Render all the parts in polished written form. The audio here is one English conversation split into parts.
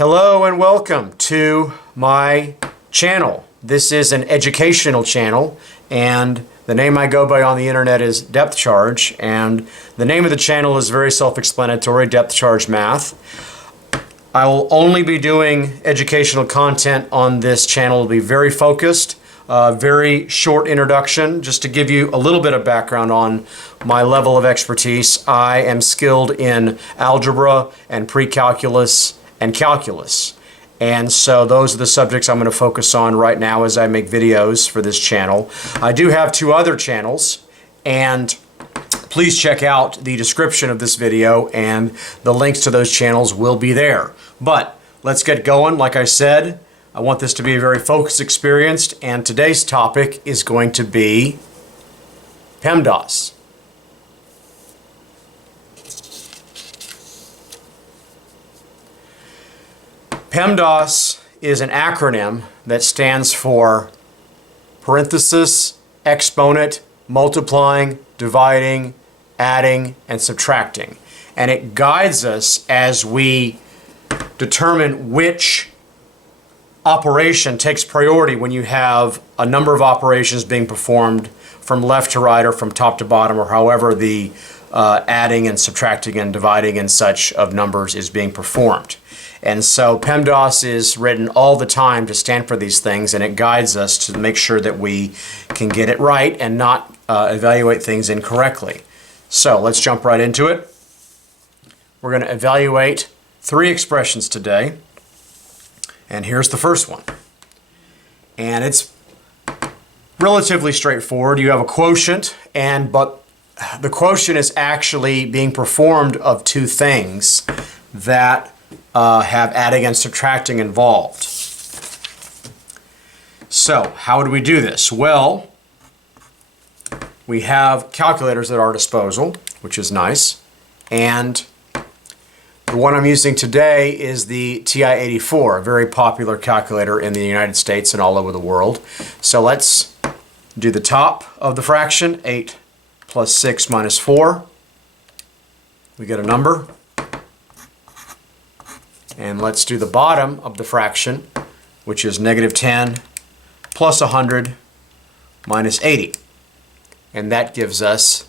Hello and welcome to my channel. This is an educational channel, and the name I go by on the internet is Depth Charge, and the name of the channel is very self-explanatory, Depth Charge Math. I will only be doing educational content on this channel. It'll be very focused, very short introduction, just to give you a little bit of background on my level of expertise. I am skilled in algebra and pre-calculus and calculus. And so those are the subjects I'm going to focus on right now as I make videos for this channel. I do have two other channels, and please check out the description of this video, and the links to those channels will be there. But let's get going. Like I said, I want this to be a very focused experience, and today's topic is going to be PEMDAS. PEMDAS is an acronym that stands for parenthesis, exponent, multiplying, dividing, adding, and subtracting. And it guides us as we determine which operation takes priority when you have a number of operations being performed from left to right or from top to bottom, or however the adding and subtracting and dividing and such of numbers is being performed. And so PEMDAS is written all the time to stand for these things, and it guides us to make sure that we can get it right and not evaluate things incorrectly. So let's jump right into it. We're going to evaluate three expressions today, and here's the first one. And it's relatively straightforward. You have a quotient, but the quotient is actually being performed of two things that have adding and subtracting involved. So how do we do this? Well, we have calculators at our disposal, which is nice, and the one I'm using today is the TI-84, a very popular calculator in the United States and all over the world. So let's do the top of the fraction, 8 plus 6 minus 4. We get a number. And let's do the bottom of the fraction, which is negative 10 plus 100 minus 80. And that gives us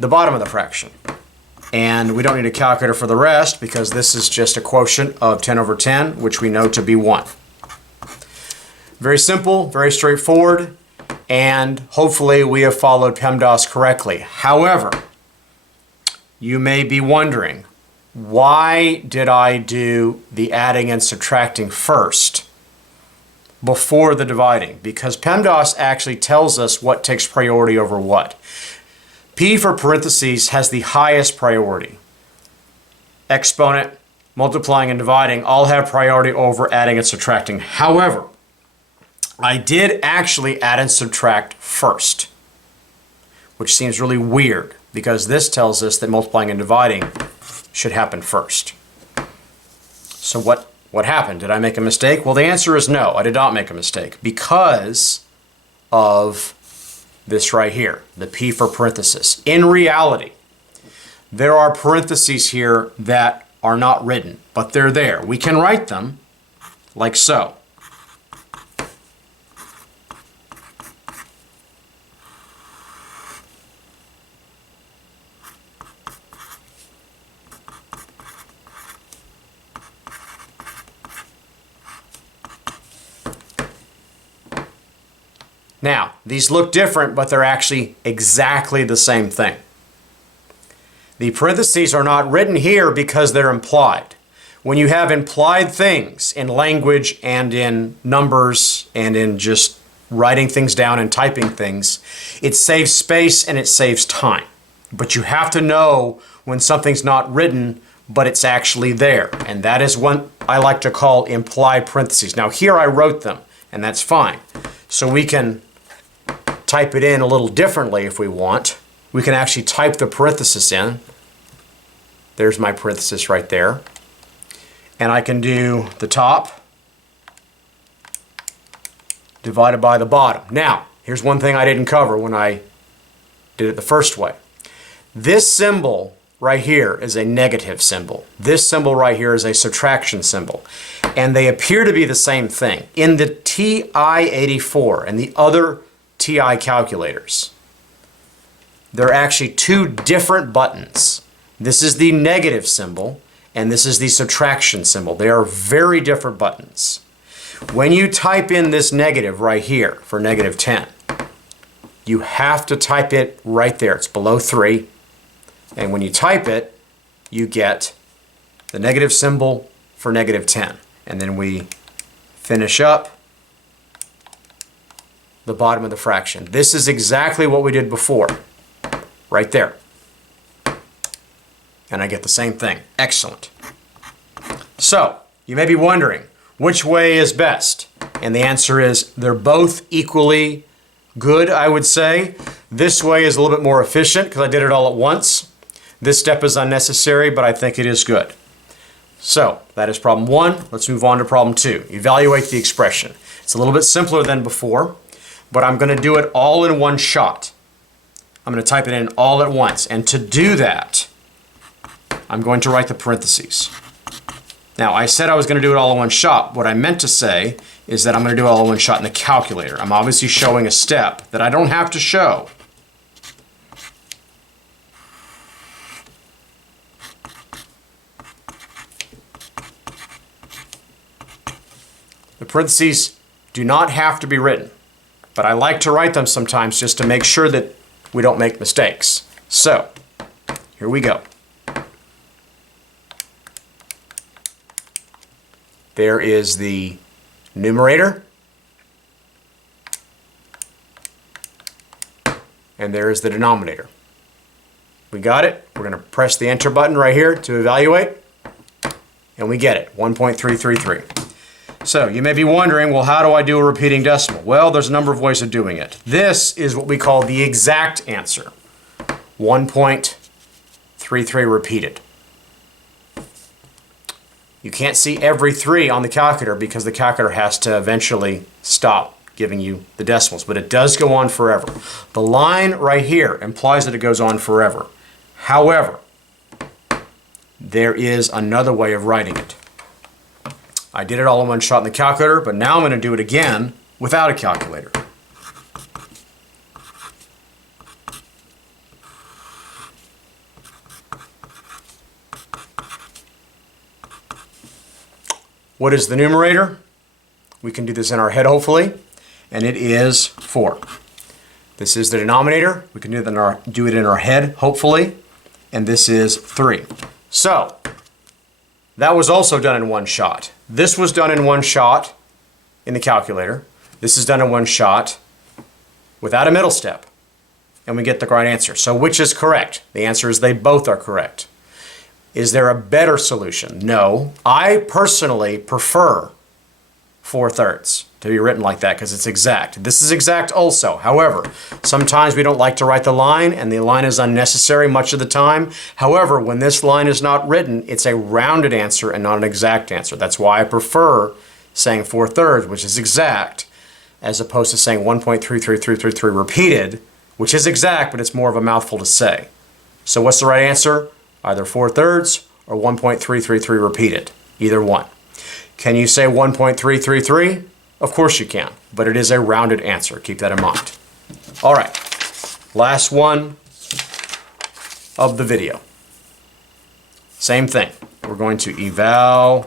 the bottom of the fraction. And we don't need a calculator for the rest because this is just a quotient of 10 over 10, which we know to be 1. Very simple, very straightforward, and hopefully we have followed PEMDAS correctly. However, you may be wondering, why did I do the adding and subtracting first before the dividing? Because PEMDAS actually tells us what takes priority over what. P for parentheses has the highest priority. Exponent, multiplying, and dividing all have priority over adding and subtracting. However, I did actually add and subtract first, which seems really weird because this tells us that multiplying and dividing should happen first. So what happened? Did I make a mistake? Well, the answer is no, I did not make a mistake because of this right here, the P for parenthesis. In reality, there are parentheses here that are not written, but they're there. We can write them like so. Now, these look different, but they're actually exactly the same thing. The parentheses are not written here because they're implied. When you have implied things in language and in numbers and in just writing things down and typing things, it saves space and it saves time. But you have to know when something's not written, but it's actually there. And that is what I like to call implied parentheses. Now here I wrote them, and that's fine. So we can type it in a little differently if we want. We can actually type the parenthesis in. There's my parenthesis right there. And I can do the top divided by the bottom. Now, here's one thing I didn't cover when I did it the first way. This symbol right here is a negative symbol. This symbol right here is a subtraction symbol. And they appear to be the same thing. In the TI-84 and the other TI calculators, there are actually two different buttons. This is the negative symbol, and this is the subtraction symbol. They are very different buttons. When you type in this negative right here for negative 10, you have to type it right there. It's below 3. And when you type it, you get the negative symbol for negative 10. And then we finish up the bottom of the fraction. This is exactly what we did before, right there. And I get the same thing. Excellent. So, you may be wondering, which way is best? And the answer is they're both equally good, I would say. This way is a little bit more efficient because I did it all at once. This step is unnecessary, but I think it is good. So, that is problem 1. Let's move on to problem 2. Evaluate the expression. It's a little bit simpler than before, but I'm going to do it all in one shot. I'm going to type it in all at once. And to do that, I'm going to write the parentheses. Now, I said I was going to do it all in one shot. What I meant to say is that I'm going to do it all in one shot in the calculator. I'm obviously showing a step that I don't have to show. The parentheses do not have to be written, but I like to write them sometimes just to make sure that we don't make mistakes. So, here we go. There is the numerator, and there is the denominator. We got it. We're going to press the enter button right here to evaluate, and we get it, 1.333. So you may be wondering, well, how do I do a repeating decimal? Well, there's a number of ways of doing it. This is what we call the exact answer, 1.33 repeated. You can't see every 3 on the calculator because the calculator has to eventually stop giving you the decimals, but it does go on forever. The line right here implies that it goes on forever. However, there is another way of writing it. I did it all in one shot in the calculator, but now I'm going to do it again without a calculator. What is the numerator? We can do this in our head, hopefully, and it is 4. This is the denominator. We can do it in our head, hopefully, and this is 3. So, that was also done in one shot. This was done in one shot in the calculator. This is done in one shot without a middle step, and we get the right answer. So, which is correct? The answer is they both are correct. Is there a better solution? No. I personally prefer 4/3 to be written like that because it's exact. This is exact also. However, sometimes we don't like to write the line and the line is unnecessary much of the time. However, when this line is not written, it's a rounded answer and not an exact answer. That's why I prefer saying 4/3, which is exact, as opposed to saying 1.33333 repeated, which is exact, but it's more of a mouthful to say. So what's the right answer? Either 4/3 or 1.333 repeated. Either one. Can you say 1.333? Of course you can, but it is a rounded answer. Keep that in mind. All right, last one of the video. Same thing. We're going to evaluate.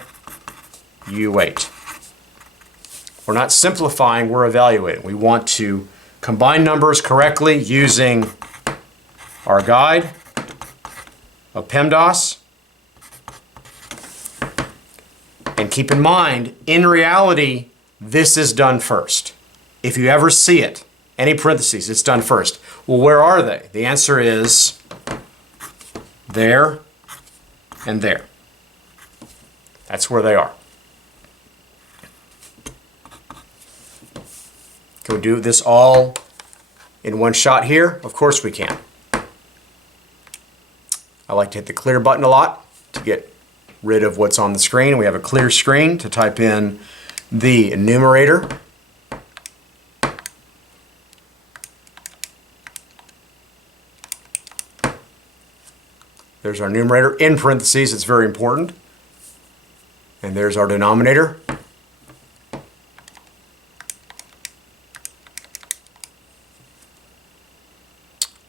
We're not simplifying, we're evaluating. We want to combine numbers correctly using our guide of PEMDAS. And keep in mind, in reality, this is done first. If you ever see it, any parentheses, it's done first. Well, where are they? The answer is there and there. That's where they are. Can we do this all in one shot here? Of course we can. I like to hit the clear button a lot to get rid of what's on the screen. We have a clear screen to type in the numerator. There's our numerator in parentheses. It's very important. And there's our denominator.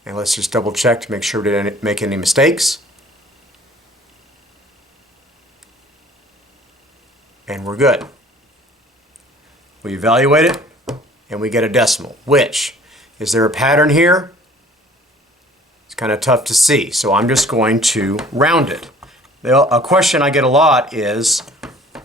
And let's just double check to make sure we didn't make any mistakes. And we're good. We evaluate it and we get a decimal, which, is there a pattern here? It's kind of tough to see, so I'm just going to round it. A question I get a lot is,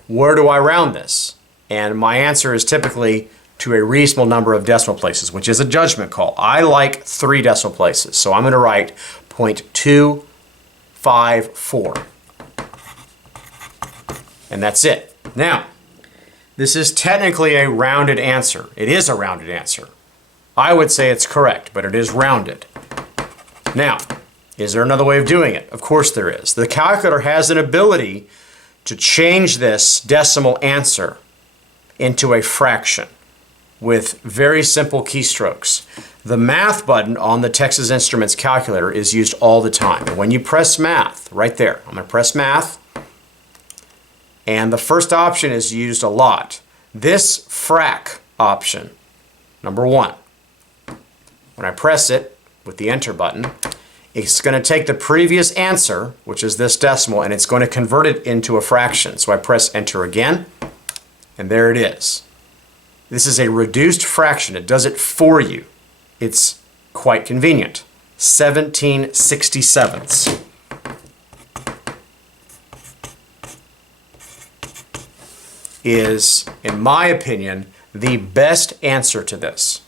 where do I round this? And my answer is typically to a reasonable number of decimal places, which is a judgment call. I like 3 decimal places, so I'm going to write 0.254. And that's it. Now, this is technically a rounded answer. It is a rounded answer. I would say it's correct, but it is rounded. Now, is there another way of doing it? Of course there is. The calculator has an ability to change this decimal answer into a fraction with very simple keystrokes. The math button on the Texas Instruments calculator is used all the time. And when you press math, right there, I'm going to press math, and the first option is used a lot. This frac option, number 1, when I press it with the enter button, it's going to take the previous answer, which is this decimal, and it's going to convert it into a fraction. So I press enter again, and there it is. This is a reduced fraction. It does it for you. It's quite convenient. 17/67 is, in my opinion, the best answer to this.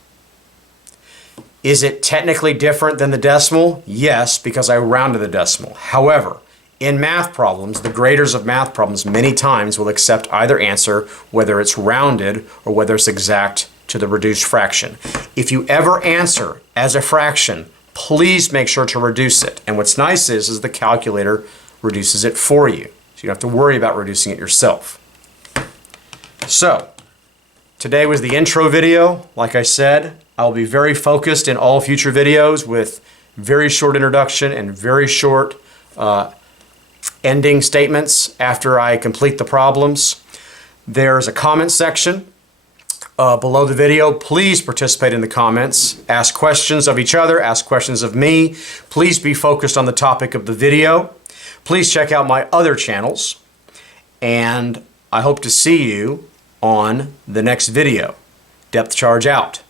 Is it technically different than the decimal? Yes, because I rounded the decimal. However, in math problems, the graders of math problems many times will accept either answer, whether it's rounded or whether it's exact to the reduced fraction. If you ever answer as a fraction, please make sure to reduce it. And what's nice is the calculator reduces it for you. So you don't have to worry about reducing it yourself. So, today was the intro video. Like I said, I'll be very focused in all future videos with very short introduction and very short ending statements after I complete the problems. There's a comment section below the video. Please participate in the comments. Ask questions of each other. Ask questions of me. Please be focused on the topic of the video. Please check out my other channels. And I hope to see you on the next video. Depth charge out.